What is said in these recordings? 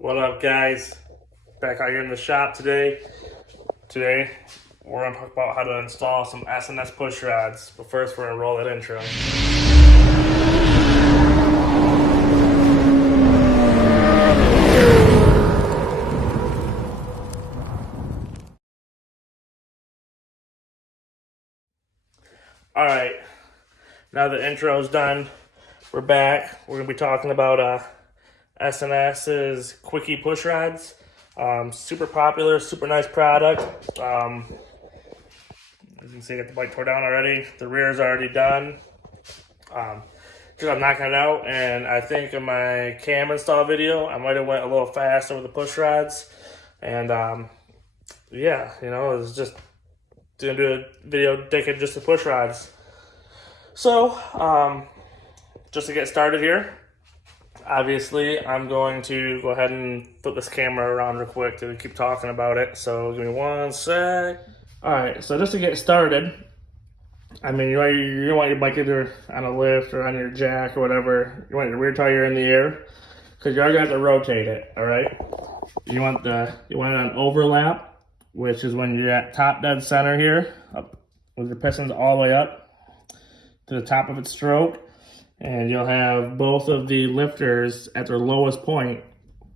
What up, guys? Back out here in the shop today. Today, we're gonna talk about how to install some S&S push rods. But first, we're gonna roll that intro. All right, now the intro is done, we're back. We're gonna be talking about S&S's quickie push rods. Super popular, super nice product. As you can see, I got the bike tore down already. The rear is already done. Because I'm knocking it out, and I think in my cam install video, I might have went a little fast over the push rods. And yeah, it was just gonna do a video dedicated just to push rods. So, just to get started here, obviously, I'm going to go ahead and flip this camera around real quick to keep talking about it. So give me one sec. All right, so just to get started, I mean, you want your bike either on a lift or on your jack or whatever. You want your rear tire in the air because you are gonna have to rotate it. All right. You want it on overlap, which is when you're at top dead center here, up with your pistons all the way up to the top of its stroke. And you'll have both of the lifters at their lowest point,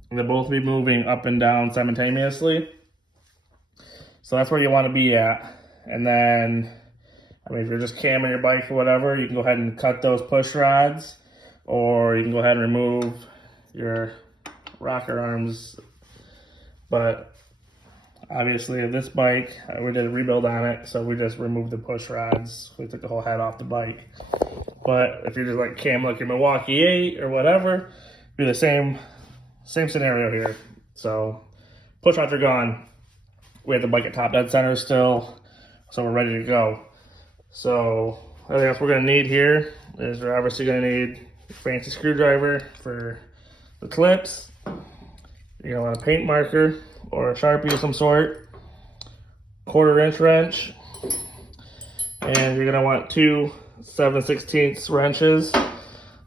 and they'll both be moving up and down simultaneously. So that's where you want to be at. And then, I mean, if you're just camming your bike or whatever, you can go ahead and cut those push rods, or you can go ahead and remove your rocker arms. But obviously, this bike, we did a rebuild on it, so we just removed the push rods. We took the whole head off the bike. But if you're just like cam like your Milwaukee 8 or whatever, be the same scenario here. So push rods are gone. We have the bike at top dead center still, so we're ready to go. So everything else we're gonna need here is we're obviously gonna need a fancy screwdriver for the clips. You're gonna want a paint marker or a Sharpie of some sort, 1/4 inch wrench, and you're gonna want two 7/16 wrenches,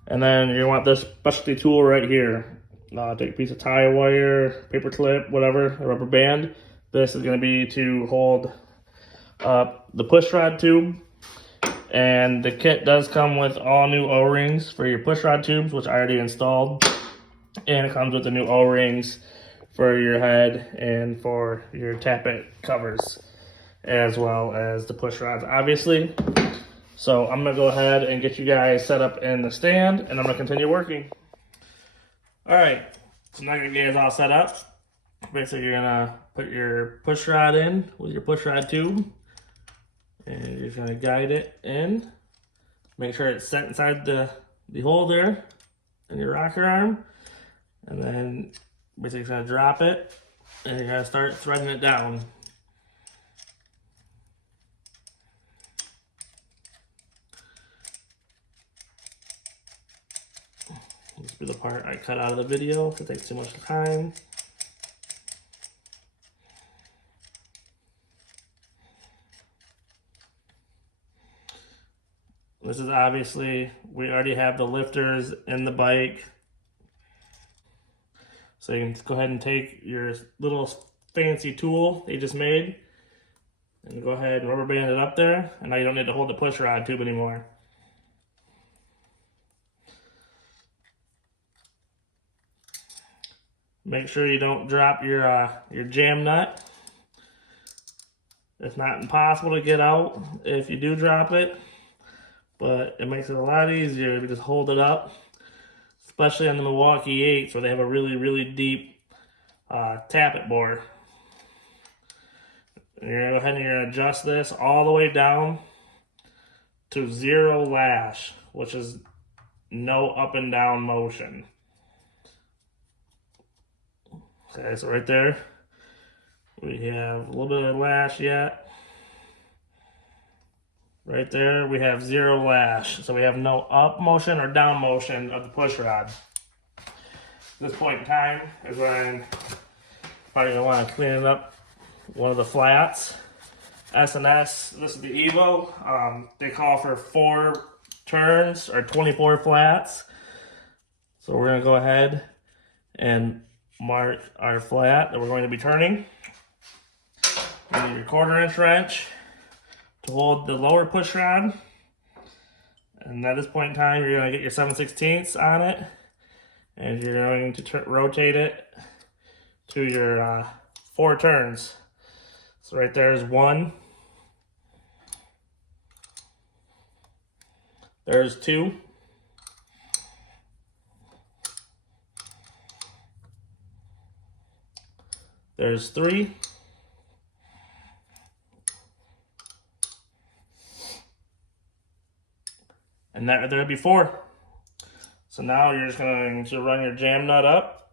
and then you want this specialty tool right here. Take a piece of tie wire, paper clip, whatever, a rubber band. This is going to be to hold up the push rod tube, and the kit does come with all new O-rings for your push rod tubes, which I already installed, and it comes with the new O-rings for your head and for your tappet covers, as well as the push rods, obviously. So I'm gonna go ahead and get you guys set up in the stand, and I'm gonna continue working. All right, so now you guys all set up. Basically, you're gonna put your push rod in with your push rod tube, and you're just gonna guide it in. Make sure it's set inside the hole there in your rocker arm, and then basically you're gonna drop it, and you're gonna start threading it down. This will be the part I cut out of the video because it takes too much time. This is obviously, we already have the lifters in the bike. So you can go ahead and take your little fancy tool they just made and go ahead and rubber band it up there. And now you don't need to hold the push rod tube anymore. Make sure you don't drop your jam nut. It's not impossible to get out if you do drop it, but it makes it a lot easier if you just hold it up, especially on the Milwaukee 8s where they have a really, really deep tappet bore. And you're gonna go ahead and you're gonna adjust this all the way down to 0 lash, which is no up and down motion. Okay, so right there, we have a little bit of lash yet. Right there, we have 0 lash. So we have no up motion or down motion of the push rod. This point in time is when probably gonna want to clean up one of the flats. S&S, this is the Evo. They call for 4 turns or 24 flats. So we're gonna go ahead and mark our flat that we're going to be turning. You need your 1/4 inch wrench to hold the lower push rod. And at this point in time, you're going to get your 7/16 on it. And you're going to rotate it to your 4 turns. So right there is 1. There's 2. There's 3. And that there'd be 4. So now you're just going to run your jam nut up.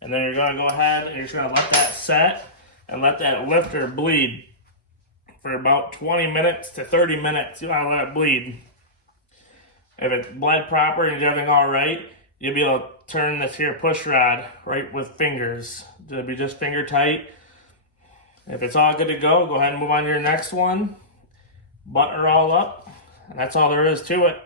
And then you're going to go ahead and you're just going to let that set and let that lifter bleed for about 20 minutes to 30 minutes. You want to let it bleed. If it's bled proper and everything all right, you'll be able to turn this here push rod right with fingers. It'll be just finger tight. If it's all good to go, go ahead and move on to your next one. Button her all up, and that's all there is to it.